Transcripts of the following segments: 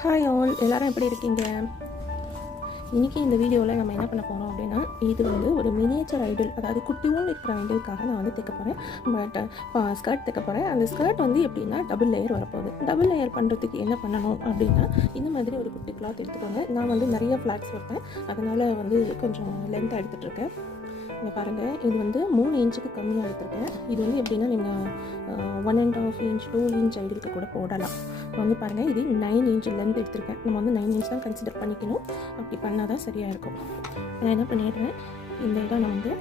Hi all, எல்லாரும் எப்படி இருக்கீங்க? இன்றைக்கி இந்த வீடியோவில் நம்ம என்ன பண்ண போகிறோம் அப்படின்னா, இது வந்து ஒரு மினியேச்சர் ஐடல், அதாவது குட்டியும் இருக்கிற ஐடலுக்காக நான் வந்து தைக்க போகிறேன். பட் ஸ்கர்ட் தைக்க போகிறேன். அந்த ஸ்கர்ட் வந்து எப்படின்னா டபுள் லேயர் வரப்போகுது. டபுள் லேயர் பண்ணுறதுக்கு என்ன பண்ணணும் அப்படின்னா, இந்த மாதிரி ஒரு குட்டி கிளாத் எடுத்துக்கோங்க. நான் வந்து நிறைய ஃப்ளாட்ஸ் வைப்பேன், அதனால் வந்து கொஞ்சம் லென்த்தாக எடுத்துகிட்ருக்கேன். இங்கே பாருங்கள், இது வந்து 3 இன்ச்சுக்கு கம்மியாக எடுத்துருக்கேன். இது வந்து எப்படின்னா நீங்கள் 1.5 இன்ச் 2 இன்ச் ஐடலுக்கு கூட போடலாம். வந்து பாருங்கள், இது 9 இன்ச் லென்த் எடுத்திருக்கேன். நம்ம வந்து 9 இன்ச் தான் கன்சிடர் பண்ணிக்கணும். அப்படி பண்ணால் தான் சரியாக இருக்கும். நான் என்ன பண்ணிடுறேன், இந்த இடம் நான் வந்து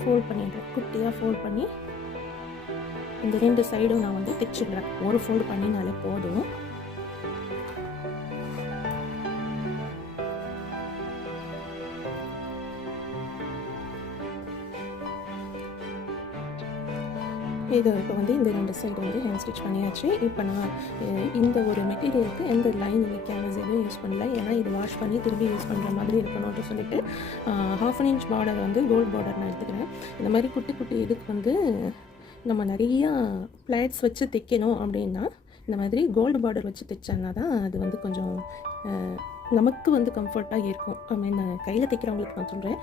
ஃபோல்ட் பண்ணிடுறேன். குட்டியாக ஃபோல்ட் பண்ணி இந்த 2 சைடும் நான் வந்து தைச்சிடுறேன். ஒரு ஃபோல்டு பண்ணினாலே போதும். இது இப்போ வந்து இந்த 2 சைடு வந்து ஹேண்ட் ஸ்டிச் பண்ணியாச்சு. இப்போ நான் இந்த ஒரு மெட்டீரியலுக்கு எந்த லைனிங் கேன்வஸ் எதுவும் யூஸ் பண்ணல. ஏன்னா இது வாஷ் பண்ணி திரும்பி யூஸ் பண்ணுற மாதிரி இருக்கணும்னு சொல்லிட்டு 1/2 இன்ச் பார்டர் வந்து கோல்டு பார்டர் நான் எடுத்துக்கிறேன். இந்த மாதிரி குட்டி குட்டி இதுக்கு வந்து நம்ம நிறையா பிளேட்ஸ் வச்சு தைக்கணும் அப்படின்னா இந்த மாதிரி கோல்டு பார்டர் வச்சு தைச்சோன்னா தான் அது வந்து கொஞ்சம் நமக்கு வந்து கம்ஃபர்ட்டாக இருக்கும். ஐ மீன் கையில் தைக்கிறவங்களுக்கு நான் சொல்கிறேன்,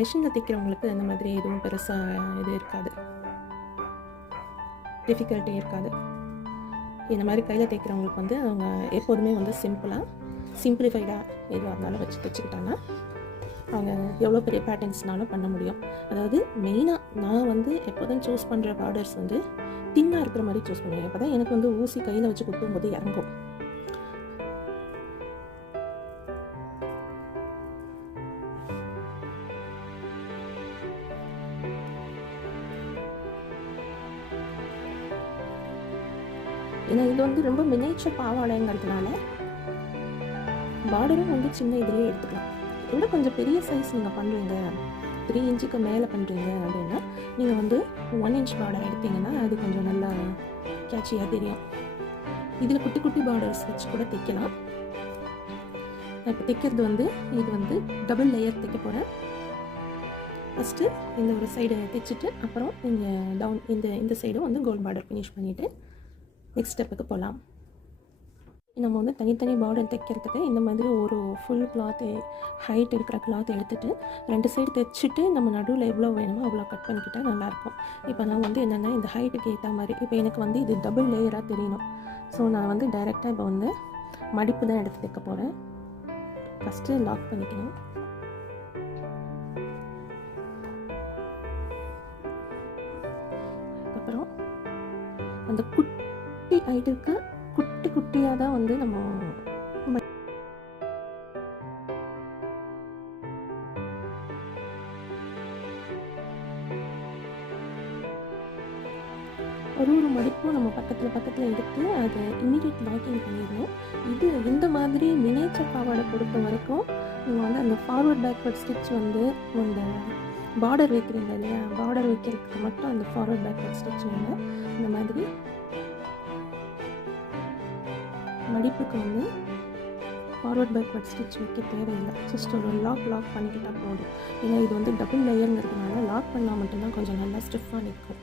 மெஷினில் தைக்கிறவங்களுக்கு அந்த மாதிரி எதுவும் பெருசாக இது இருக்காது, டிஃபிகல்ட்டி இருக்காது. இந்த மாதிரி கையில் தைக்கிறவங்களுக்கு வந்து அவங்க எப்போதுமே வந்து சிம்பிளிஃபைடாக எதுவாக இருந்தாலும் வச்சு தைச்சிக்கிட்டாங்கன்னா அவங்க எவ்வளோ பெரிய பேட்டர்ன்ஸ்னாலும் பண்ண முடியும். அதாவது மெயினாக நான் வந்து எப்போதும் சூஸ் பண்ணுற பார்டர்ஸ் வந்து தின்னாக இருக்கிற மாதிரி சூஸ் பண்ணுவேன். அப்போ தான் எனக்கு வந்து ஊசி கையில் வச்சு குத்தும்போது இறங்கும். ஏன்னா இது வந்து ரொம்ப மினியேச்சர் பாவாடைங்கிறதுனால பார்டரும் வந்து சின்ன இதிலே எடுத்துக்கலாம். இதோட கொஞ்சம் பெரிய சைஸ் நீங்கள் பண்ணுறீங்க, 3 இன்ச்சுக்கு மேலே பண்ணுறீங்க அப்படின்னா நீங்கள் வந்து 1 இன்ச் பார்டர் எடுத்தீங்கன்னா அது கொஞ்சம் நல்லா கேட்சியாக தெரியும். இதில் குட்டி குட்டி பார்டர்ஸ் வச்சு கூட தைக்கலாம். நான் இப்போ தைக்கிறது வந்து இது வந்து டபுள் லேயர் தைக்க போகிறேன். ஃபஸ்ட்டு இந்த ஒரு சைடு தைச்சிட்டு அப்புறம் இங்கே டவுன் இந்த சைடும் வந்து கோல்டு பார்டர் ஃபினிஷ் பண்ணிவிட்டு நெக்ஸ்ட் ஸ்டெப்புக்கு போகலாம். நம்ம வந்து தனித்தனி பார்டர் தைக்கிறதுக்கு இந்த மாதிரி ஒரு ஃபுல் கிளாத்து ஹைட் இருக்கிற கிளாத் எடுத்துகிட்டு 2 சைடு தைச்சிட்டு நம்ம நடுவில் எவ்வளோ வேணுமோ அவ்வளோ கட் பண்ணிக்கிட்டால் நல்லாயிருக்கும். இப்போ நான் வந்து என்னென்னா இந்த ஹைட்டுக்கு ஏற்ற மாதிரி இப்போ எனக்கு வந்து இது டபுள் லேயராக தெரியணும். ஸோ நான் வந்து டைரெக்டாக இப்போ வந்து மடிப்பு தான் எடுத்து தைக்க போகிறேன். ஃபஸ்ட்டு லாக் பண்ணிக்கணும். அப்புறம் அந்த குட்டி ஐடுக்கு குட்டி குட்டியாக தான் வந்து நம்ம ஒரு மடிப்பும் நம்ம பக்கத்தில் எடுத்து அதை இமீடியட் லாக்கிங் பண்ணிடணும். இந்த மாதிரி மினியேச்சர் பாவாடை பொறுத்த வரைக்கும் நீங்கள் வந்து அந்த ஃபார்வர்ட் பேக்வர்ட் ஸ்டிச் வந்து அந்த பார்டர் வைக்கிறீங்க இல்லையா, பார்டர் வைக்கிறதுக்கு மட்டும் அந்த ஃபார்வர்ட் பேக்வர்ட் ஸ்டிச் வந்து இந்த மாதிரி மடிப்புக்கு வந்து ஃபார்வர்ட் பேக்வர்ட் ஸ்டிச் வைக்க தேவையில்லை. ஜஸ்ட் ஒரு லாக் பண்ணிக்கிட்டால் போதும். ஏன்னா இது வந்து டபுள் லேயருங்கிறதுனால லாக் பண்ணால் மட்டும்தான் கொஞ்சம் நல்லா ஸ்டிஃபாக நிற்கும்.